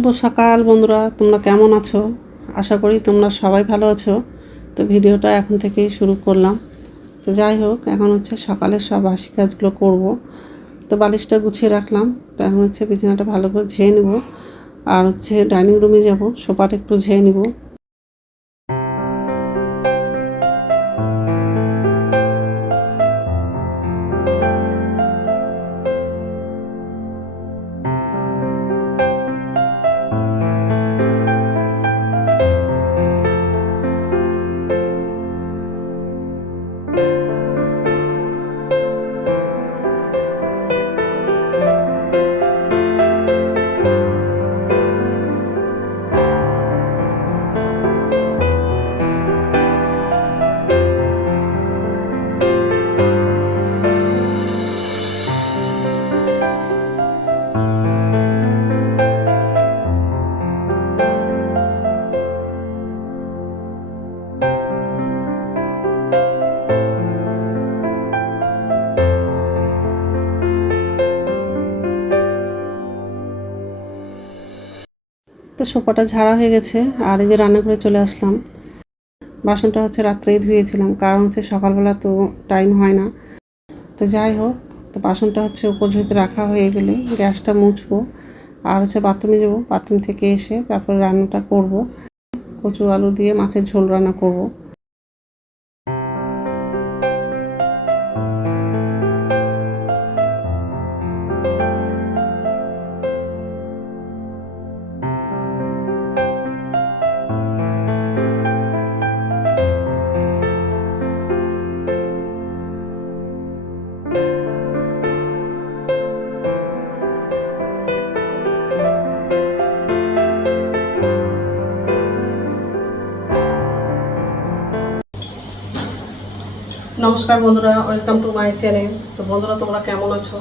শুভ সকাল বন্ধুরা, তোমরা কেমন আছো? আশা করি তোমরা সবাই ভালো আছো। তো ভিডিওটা এখন থেকেই শুরু করলাম। তো যাই হোক, এখন হচ্ছে সকালের সব বাসি কাজগুলো করব। তো বালিশটা গুছিয়ে রাখলাম। তো এখন হচ্ছে বিছানাটা ভালো করে ঝেড়ে নেব, আর হচ্ছে ডাইনিং রুমে যাব, সোফাটা একটু ঝেড়ে নেব। তো সোফাটা ঝাড়া হয়ে গেছে, আর এই যে রান্নাঘরে চলে আসলাম। বাসনটা হচ্ছে রাত্রেই ধুয়েছিলাম, কারণ হচ্ছে সকালবেলা তো টাইম হয় না। তো যাই হোক, তো বাসনটা হচ্ছে উপর ঝুঁতে রাখা হয়ে গেলে গ্যাসটা মুছবো, আর হচ্ছে বাথরুমে যাবো। বাথরুম থেকে এসে তারপর রান্নাটা করব। কচু আলু দিয়ে মাছের ঝোল রান্না করব। নমস্কার বন্ধুরা, ওয়েলকাম টু মাই চ্যানেল। তো বন্ধুরা, তোমরা কেমন আছো?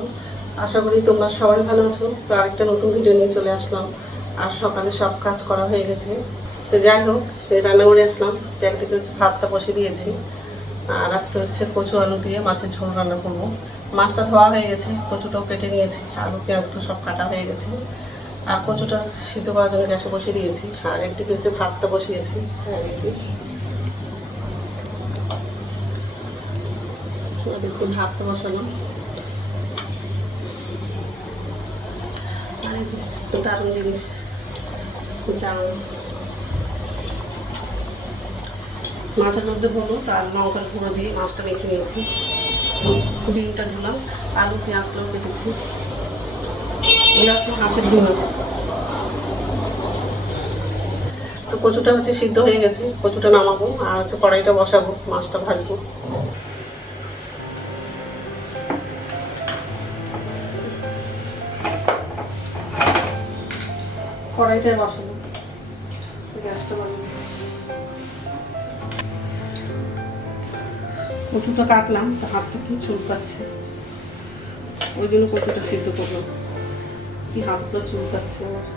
আশা করি তোমরা সবাই ভালো আছো। তো আরেকটা নতুন ভিডিও নিয়ে চলে আসলাম। আর সকালে সব কাজ করা হয়ে গেছে। তো যাই হোক, রান্নাঘরে আসলাম। তো একদিকে হচ্ছে ভাতটা বসে দিয়েছি, আর আজকে হচ্ছে কচু আলু দিয়ে মাছের ঝোল রান্না করবো। মাছটা ধোয়া হয়ে গেছে, কচুটাও কেটে নিয়েছি, আলু পেঁয়াজগুলো সব কাটা হয়ে গেছে। আর কচুটা হচ্ছে সিদ্ধ করার জন্য গ্যাসে বসিয়ে দিয়েছি, আর একদিকে হচ্ছে ভাতটা বসিয়েছি। দেখুন, ভাতটা বসালাম। আর এই যে দারুণ জিনিস, জাল মাছের মধ্যে হলুদ আর লঙ্কার গুঁড়ো দিয়ে মাছটা মেখে নিয়েছি। ডিমটা ধুলাম, আলু পেঁয়াজগুলো কেটেছি। এগুলো হচ্ছে হাঁসের ডিম আছে। তো কচুটা হচ্ছে সিদ্ধ হয়ে গেছে, কচুটা নামাবো, আর হচ্ছে কড়াইটা বসাবো, মাছটা ভাজবো। কড়াইটায় বসাবো, গ্যাসটা বানাবো। কচুটা কাটলাম, হাত থেকে চুলকাচ্ছে, ওই জন্য কচুটা সিদ্ধ করলাম। কি হাতগুলো চুলকাচ্ছে আমার।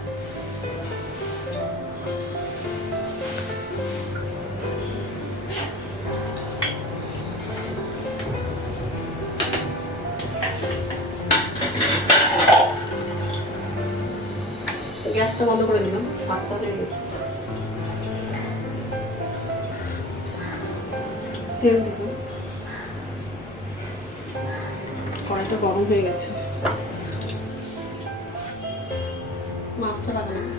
গ্যাসটা বন্ধ করে দিলাম, ভাতটা হয়ে গেছে। তেল দিব, কড়াইটা গরম হয়ে গেছে। মাছটা লাগাবো।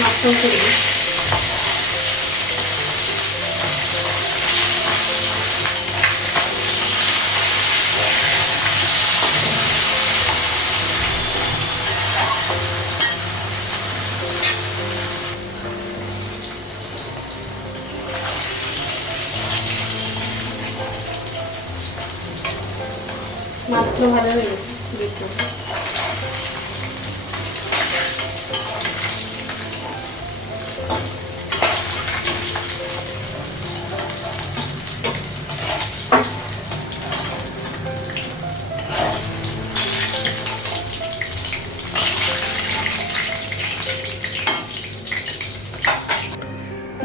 মাছটাও করবো। মাছগুলো ভালো হয়ে গেছে, দেখতে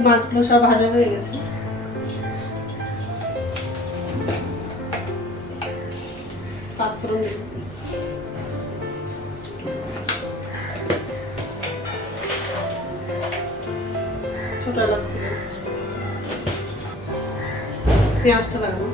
মাছগুলো সব ভাজা হয়ে গেছে। পাঁচফোড়ন দেব, ছোট এলাচ দেব, পেঁয়াজটা লাগাবো,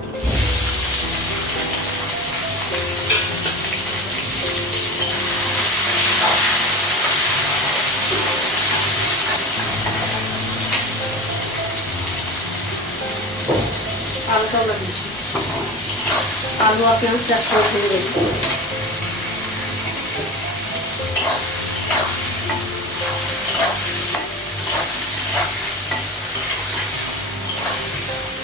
আলুটাও লাগিয়েছি, আলু আর পেঁয়াজটা একসাথে ভেজে দেবো।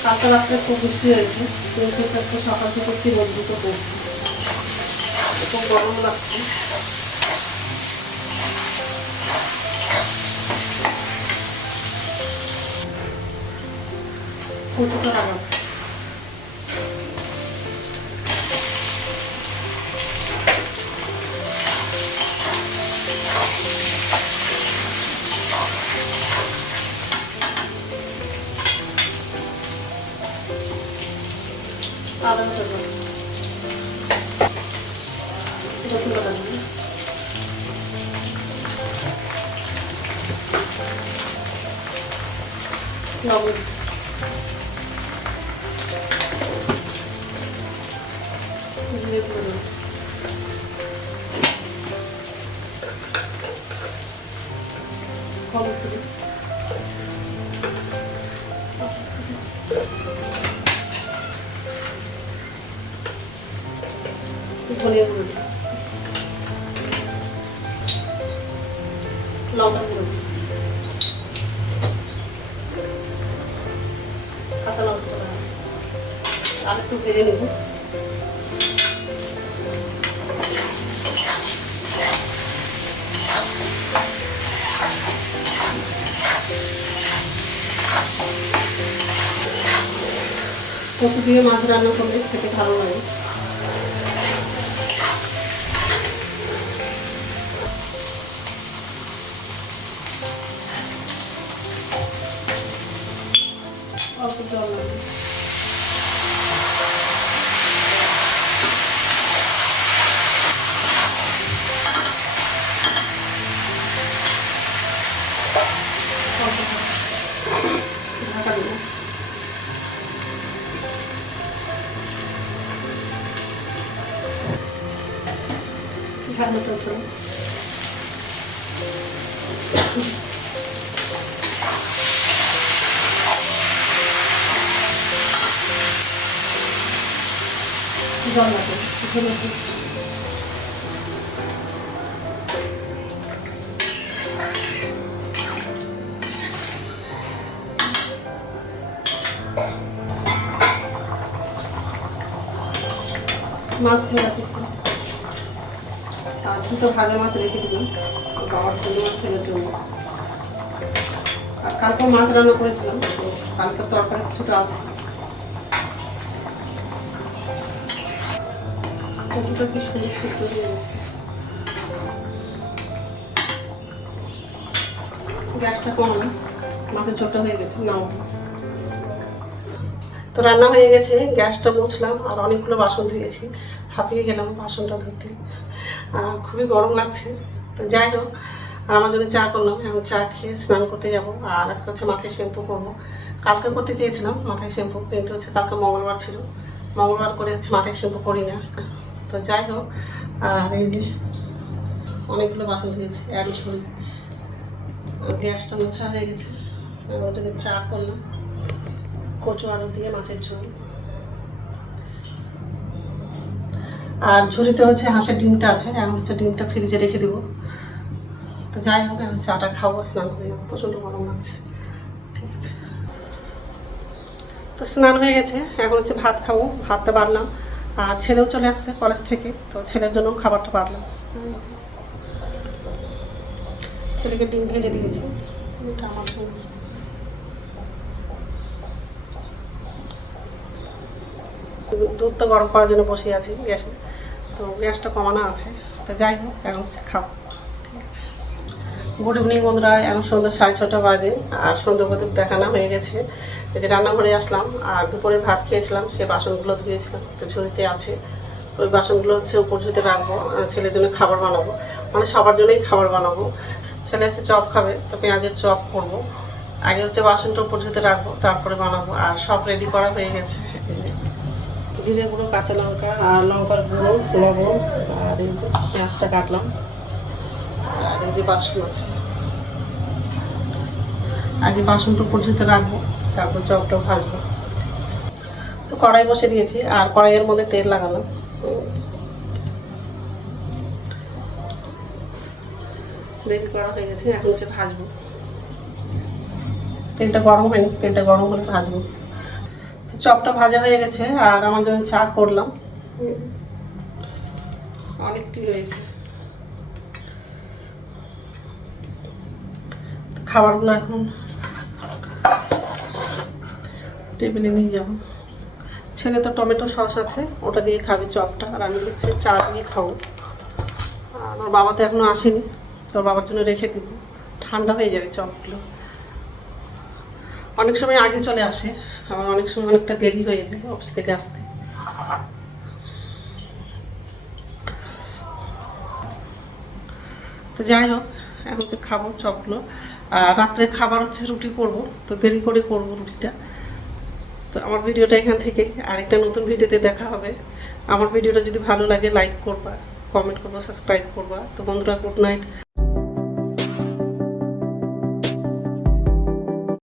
কাঁচা রাত্রে খুব বৃষ্টি হয়েছে, কিন্তু একটা সকাল থেকে কি মজবুত করছে, খুব গরম লাগছে। কচুটা লাগাবো, আদা বাটা দেবো, রসুন বাটা দেবো, লবণ, জিরে গুঁড়ো দেবো, হলুদ দেবো, ধনিয়া গুঁড়ো দেবো, লঙ্কা গুঁড়ো দেবো, কাঁচা লঙ্কা আর একটু ভেজে নেব। কচু দিয়ে মাছ রান্না করলে খেতে ভালো লাগে। অল্প জল লাগে, ঢাকা দেবো। ঢাকনা তুলতে জল লাগে, মাছগুলো রাখি, আর দুটো ভাজা মাছ রেখে দিলাম বাবার জন্য আর ছেলের জন্য। আর কালকেও মাছ রান্না করেছিলাম, তো কালকের তরকারি কিছুটা আছে। কচুটা কি সুন্দর সিদ্ধ হয়ে গেছে। গ্যাসটা কমানো, মাছের ঝোলটা হয়ে গেছে, নাও। তো রান্না হয়ে গেছে, গ্যাসটা মুছলাম আর অনেকগুলো বাসন ধুয়েছি, হাঁপিয়ে গেলাম বাসনটা ধুতে, আর খুবই গরম লাগছে। তো যাই হোক, আর আমার জন্য চা করলাম, এখন চা খেয়ে স্নান করতে যাব। আর আজকে হচ্ছে মাথায় শ্যাম্পু করবো। কালকে করতে চেয়েছিলাম মাথায় শ্যাম্পু, কিন্তু হচ্ছে কালকে মঙ্গলবার ছিল, মঙ্গলবার করে হচ্ছে মাথায় শ্যাম্পু করি না। তো যাই হোক, আর এই যে অনেকগুলো বাসন ধুয়েছি, এক ঝুড়ি। গ্যাসটা মোছা হয়ে গেছে, আমার জন্য চা করলাম, কচু আলু দিয়ে মাছের ঝোল। আর ঝুড়িতে হচ্ছে হাঁসের ডিমটা আছে, এখন হচ্ছে ডিমটা ফ্রিজে রেখে দেবো। তো যাই হোক, এখন চাটা খাবো, স্নান হয়ে যাবো, প্রচণ্ড গরম লাগছে। ঠিক আছে, তো স্নান হয়ে গেছে, এখন হচ্ছে ভাত খাবো, ভাতটা বাড়লাম। আর ছেলেও চলে আসছে কলেজ থেকে, তো ছেলের জন্য খাবারটা বাড়লাম। ছেলেকে ডিম ভেজে দিয়েছি, এটা আমার জন্য। দুধটা গরম করার জন্য বসে আছি গ্যাসে, তো গ্যাসটা কমানো আছে। তো যাই হোক, এখন হচ্ছে খাবো। ঠিক আছে, গুড ইভিনিং বন্ধুরা, এখন সন্ধ্যা 6:30 বাজে আর সন্ধ্যা প্রদীপ দেখানো হয়ে গেছে। এই যে রান্নাঘরে আসলাম আর দুপুরে ভাত খেয়েছিলাম, সে বাসনগুলো ধুয়েছিলাম, তো ঝুড়িতে আছে। ওই বাসনগুলো হচ্ছে উপর ঝুড়িতে রাখবো, ছেলের জন্য খাবার বানাবো, মানে সবার জন্যই খাবার বানাবো। ছেলে হচ্ছে চপ খাবে, তো পেঁয়াজের চপ করবো। আগে হচ্ছে বাসনটা উপর ঝুড়িতে রাখবো, তারপরে বানাবো। আর সব রেডি করা হয়ে গেছে। জিরে গুঁড়ো, কাঁচা লঙ্কা আর লঙ্কার গুঁড়ো, লবণ, আর এই যে পেঁয়াজটা কাটলাম, আর এই যে বাসন আছে। আগে বাসনটা পর্যন্ত রাখবো, তারপর চপটা ভাজবো। তো কড়াই বসে দিয়েছি আর কড়াইয়ের মধ্যে তেল লাগালাম। রেডি করা হয়ে গেছে, এখন হচ্ছে ভাজবো। তেলটা গরম হয়নি, তেলটা গরম হলে ভাজবো। তো চপটা ভাজা হয়ে গেছে আর আমার জন্য চা করলাম, অনেকটি হয়েছে। খাবারগুলো এখন টেবিলে নিয়ে যাবো। ছেলে তো টমেটো সস আছে, ওটা দিয়ে খাবে চপটা, আর আমি হচ্ছে চা দিয়ে খাবো। আর আমার বাবা তো এখনো আসেনি, তোর বাবার জন্য রেখে দিব, ঠান্ডা হয়ে যাবে চপগুলো। অনেক সময় আগে চলে আসে, আবার অনেক সময় অনেকটা দেরি হয়ে যায় অফিস থেকে আসতে। তো যাই হোক, এখন তো খাবো চপগুলো। আর রাত্রে খাবার হচ্ছে রুটি করবো, তো দেরি করে করবো রুটিটা। তো আমার ভিডিওটা এখান থেকে আরেকটা নতুন ভিডিওতে দেখা হবে। আমার ভিডিওটা যদি ভালো লাগে লাইক করবা, কমেন্ট করবা, সাবস্ক্রাইব করবা। তো বন্ধুরা, গুড নাইট।